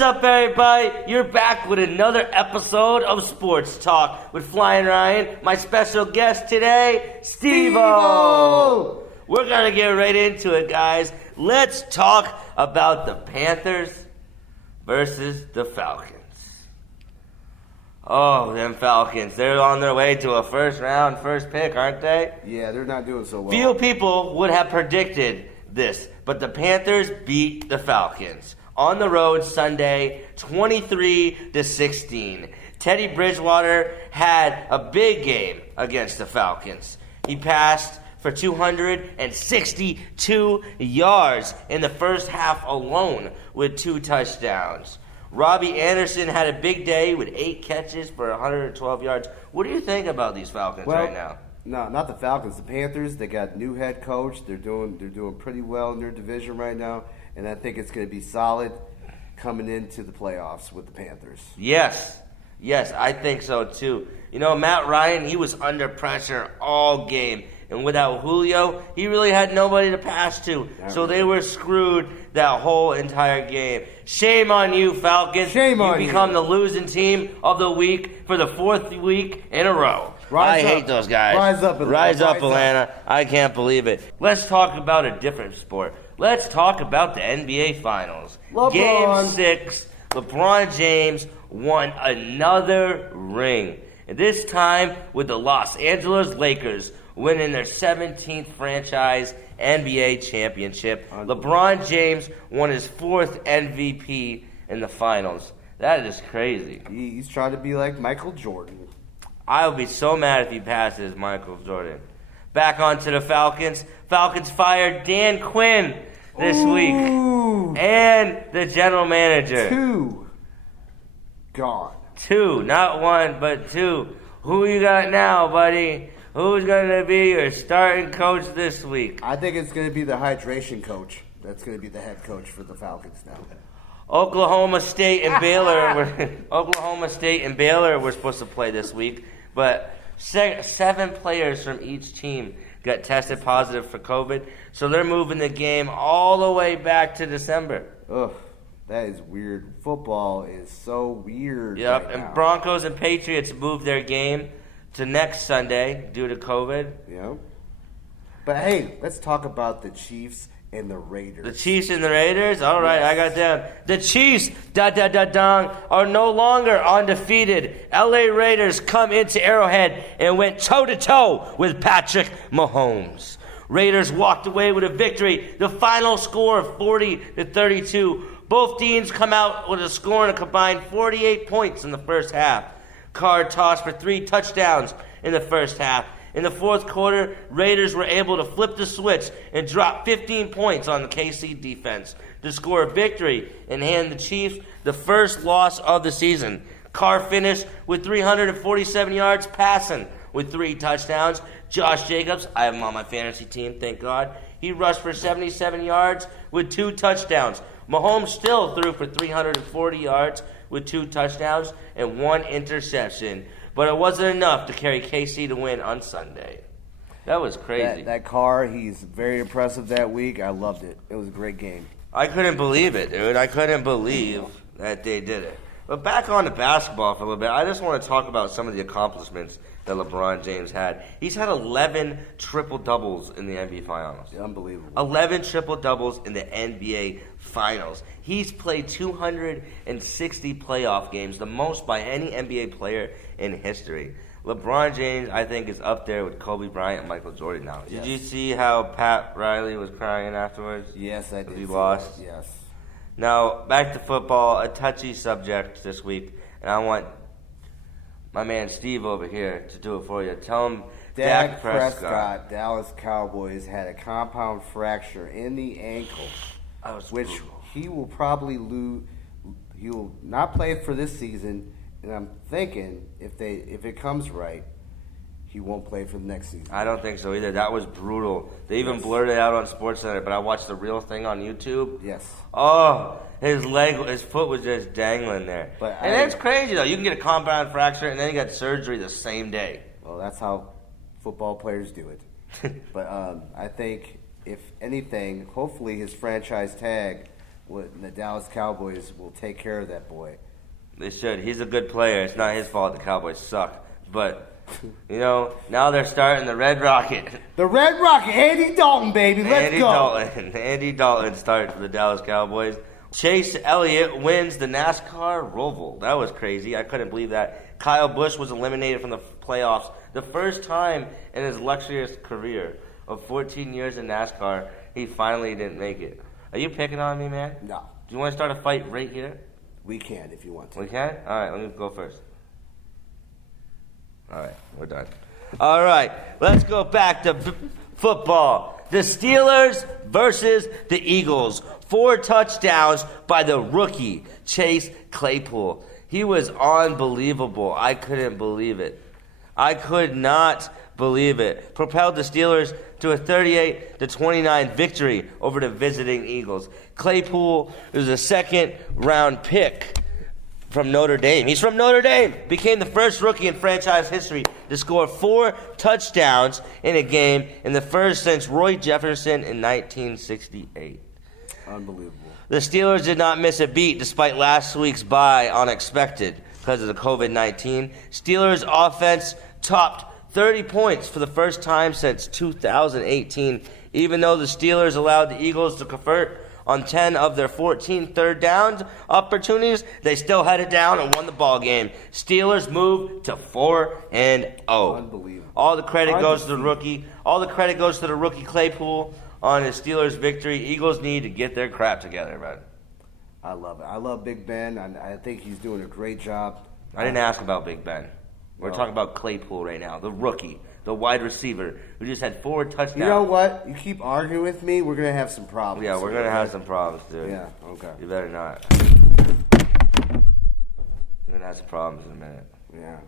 What's up, everybody? You're back with another episode of Sports Talk with Flyin Ryan. My special guest today, SteveO. We're going to get right into it, guys. Let's talk about the Panthers versus the Falcons. Oh, them Falcons. They're on their way to a first pick, aren't they? Yeah, they're not doing so well. Few people would have predicted this, but the Panthers beat the Falcons on the road Sunday, 23-16. Teddy Bridgewater had a big game against the Falcons. He passed for 262 yards in the first half alone with 2 touchdowns. Robbie Anderson had a big day with 8 catches for 112 yards. What do you think about these Falcons right now? No, not the Falcons. The Panthers, they got new head coach. They're doing pretty well in their division right now, and I think it's going to be solid coming into the playoffs with the Panthers. Yes, I think so too. You know, Matt Ryan, he was under pressure all game. And without Julio, he really had nobody to pass to. So they were screwed that whole entire game. Shame on you, Falcons. Shame on you. You become the losing team of the week for the 4th week in a row. I hate those guys. Rise up, Atlanta. Rise up, Atlanta. I can't believe it. Let's talk about a different sport. Let's talk about the NBA Finals. Game 6, LeBron James won another ring. And this time with the Los Angeles Lakers winning their 17th franchise NBA championship. LeBron James won his 4th MVP in the finals. That is crazy. He's trying to be like Michael Jordan. I would be so mad if he passes Michael Jordan. Back onto the Falcons. Falcons fired Dan Quinn this week. And the general manager. 2 gone. 2, not 1, but 2. Who you got now, buddy? Who's going to be your starting coach this week? I think it's going to be the hydration coach. That's going to be the head coach for the Falcons now. Oklahoma State and Baylor were supposed to play this week, but 7 players from each team got tested positive for COVID, so they're moving the game all the way back to December. Ugh. That is weird. Football is so weird. Yep, right and now. Broncos and Patriots moved their game to next Sunday due to COVID. Yep. But hey, let's talk about the Chiefs and the Raiders. The Chiefs and the Raiders? All right, yes. I got them. The Chiefs, are no longer undefeated. LA Raiders come into Arrowhead and went toe-to-toe with Patrick Mahomes. Raiders walked away with a victory. The final score of 40-32. Both teams come out with a score and a combined 48 points in the first half. Carr tossed for 3 touchdowns in the first half. In the fourth quarter, Raiders were able to flip the switch and drop 15 points on the KC defense to score a victory and hand the Chiefs the first loss of the season. Carr finished with 347 yards passing with 3 touchdowns. Josh Jacobs, I have him on my fantasy team, thank God. He rushed for 77 yards with 2 touchdowns. Mahomes still threw for 340 yards with 2 touchdowns and 1 interception. But it wasn't enough to carry KC to win on Sunday. That was crazy. That Carr, he's very impressive that week. I loved it. It was a great game. I couldn't believe it, dude. I couldn't believe that they did it. But back on to basketball for a little bit. I just want to talk about some of the accomplishments that LeBron James had. He's had 11 triple-doubles in the NBA Finals. Unbelievable. 11 triple-doubles in the NBA Finals. He's played 260 playoff games, the most by any NBA player in history. LeBron James, I think, is up there with Kobe Bryant and Michael Jordan now. Yes. Did you see how Pat Riley was crying afterwards? Yes, I did. He lost? Yes. Now, back to football, a touchy subject this week, and I want my man Steve over here to do it for you. Tell him Dak Prescott, Dallas Cowboys, had a compound fracture in the ankle, which brutal. He will probably lose. He will not play for this season, and I'm thinking if it comes right, he won't play for the next season. I don't think so either. That was brutal. They even blurred it out on SportsCenter, but I watched the real thing on YouTube. Yes. Oh, his foot was just dangling there. And that's crazy, though. You can get a compound fracture, and then you got surgery the same day. Well, that's how football players do it. But I think, if anything, hopefully his franchise tag the Dallas Cowboys will take care of that boy. They should. He's a good player. It's not his fault the Cowboys suck. But, now they're starting the Red Rocket. The Red Rocket, Andy Dalton, baby. Let's go. Andy Dalton starts for the Dallas Cowboys. Chase Elliott wins the NASCAR Roval. That was crazy. I couldn't believe that. Kyle Busch was eliminated from the playoffs. The first time in his illustrious career of 14 years in NASCAR, he finally didn't make it. Are you picking on me, man? No. Do you want to start a fight right here? We can if you want to. We can? All right, let me go first. All right, we're done. All right, let's go back to football. The Steelers versus the Eagles. 4 touchdowns by the rookie, Chase Claypool. He was unbelievable. I couldn't believe it. I could not believe it. Propelled the Steelers to a 38-29 victory over the visiting Eagles. Claypool is a second-round pick from Notre Dame. He's from Notre Dame. Became the first rookie in franchise history to score 4 touchdowns in a game, in the first since Roy Jefferson in 1968. Unbelievable. The Steelers did not miss a beat despite last week's bye unexpected because of the COVID-19. Steelers offense topped 30 points for the first time since 2018. Even though the Steelers allowed the Eagles to convert on 10 of their 14 third down opportunities, they still had it down and won the ball game. Steelers moved to 4-0. Unbelievable. All the credit goes to the rookie. All the credit goes to the rookie Claypool on his Steelers victory. Eagles need to get their crap together, man. I love it. I love Big Ben. I think he's doing a great job. I didn't ask about Big Ben. We're talking about Claypool right now, the rookie, the wide receiver who just had 4 touchdowns. You know what? You keep arguing with me, we're going to have some problems. Yeah, we're going to have some problems, dude. Yeah, okay. You better not. You're going to have some problems in a minute. Yeah.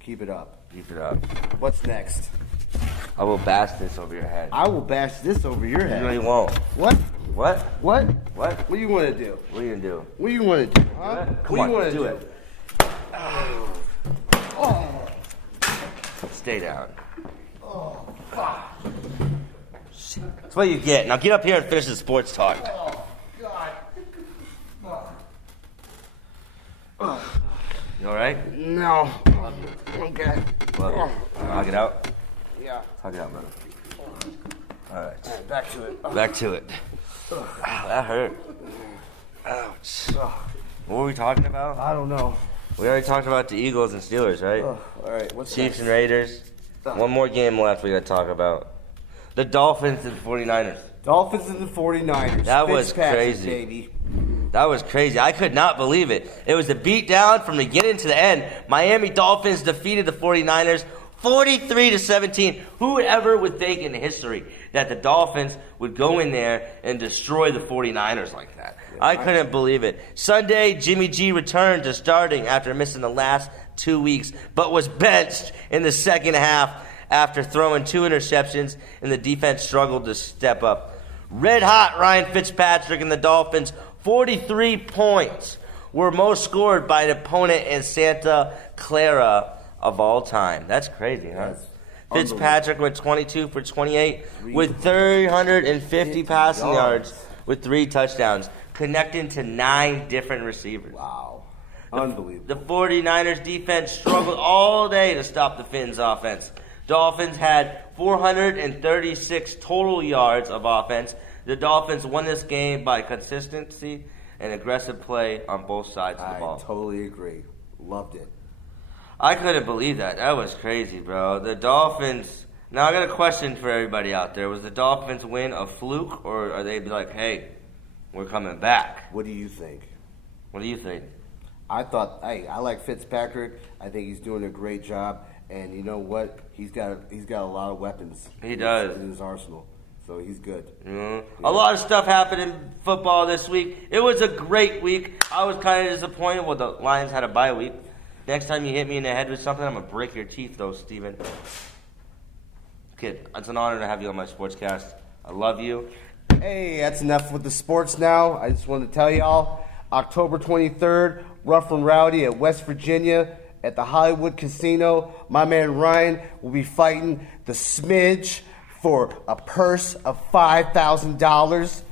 Keep it up. Keep it up. What's next? I will bash this over your head. I will bash this over your head. You really won't. What? What? What? What? What do you want to do? What are you going to do? What do you want to do? Huh? Come what on, do you want to do it. Oh. Stay down. That's what you get. Now get up here and finish the sports talk. Oh, God. You all right? No. Okay. Well, hug it out. Yeah. Hug it out, brother. All right. All right, back to it. Back to it. That hurt. Ouch. What were we talking about? I don't know. We already talked about the Eagles and Steelers, right? All right, what's Chiefs next? and Raiders. One more game left we got to talk about. The Dolphins and 49ers. Dolphins and the 49ers. That was Fitzpatrick, crazy. Baby. That was crazy. I could not believe it. It was a beatdown from the beginning to the end. Miami Dolphins defeated the 49ers 43-17. Who ever would think in history that the Dolphins would go in there and destroy the 49ers like that? I couldn't believe it. Sunday, Jimmy G returned to starting after missing the last 2 weeks, but was benched in the second half after throwing 2 interceptions, and the defense struggled to step up. Red hot Ryan Fitzpatrick and the Dolphins, 43 points, were most scored by an opponent in Santa Clara of all time. That's crazy, huh? Fitzpatrick went 22 for 28 with 350 passing yards with 3 touchdowns, connecting to 9 different receivers. Wow. Unbelievable. The 49ers defense struggled all day to stop the Finns offense. Dolphins had 436 total yards of offense. The Dolphins won this game by consistency and aggressive play on both sides of the ball. I totally agree. Loved it. I couldn't believe that. That was crazy, bro. The Dolphins... Now, I got a question for everybody out there. Was the Dolphins win a fluke, or are they like, hey, we're coming back? What do you think? What do you think? I like Fitzpatrick. I think he's doing a great job. And you know what? He's got a lot of weapons. He does. In his arsenal. So he's good. Mm-hmm. Yeah. A lot of stuff happened in football this week. It was a great week. I was kind of disappointed. Well, the Lions had a bye week. Next time you hit me in the head with something, I'm going to break your teeth, though, Steven. Kid, it's an honor to have you on my sportscast. I love you. Hey, that's enough with the sports now. I just wanted to tell y'all, October 23rd, Rough and Rowdy at West Virginia at the Hollywood Casino. My man Ryan will be fighting the Smidge for a purse of $5,000.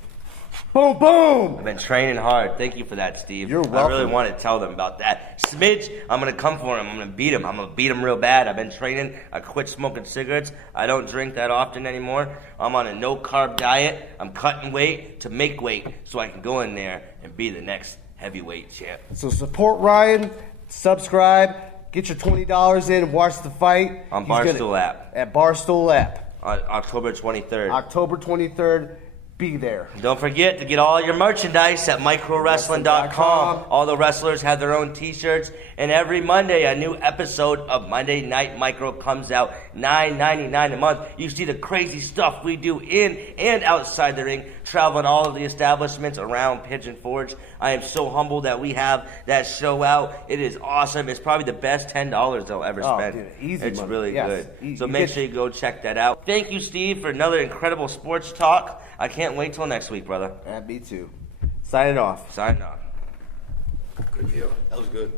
Boom, boom. I've been training hard. Thank you for that, Steve. You're I welcome. really want to tell them about that. Smidge, I'm going to come for him. I'm going to beat him. I'm going to beat him real bad. I've been training. I quit smoking cigarettes. I don't drink that often anymore. I'm on a no-carb diet. I'm cutting weight to make weight so I can go in there and be the next heavyweight champ. So support Ryan, subscribe, get your $20 in, watch the fight. On Barstool app. At Barstool app. On October 23rd. October 23rd, be there. Don't forget to get all your merchandise at microwrestling.com. All the wrestlers have their own t-shirts. And every Monday, a new episode of Monday Night Micro comes out. $9.99 a month. You see the crazy stuff we do in and outside the ring, traveling all of the establishments around Pigeon Forge. I am so humbled that we have that show out. It is awesome. It's probably the best $10 they'll ever spend. Dude, easy it's money. really Yes. good. So make sure you go check that out. Thank you, Steve, for another incredible sports talk. I can't wait till next week, brother. Me too. Signing off. Signing off. Good deal. That was good.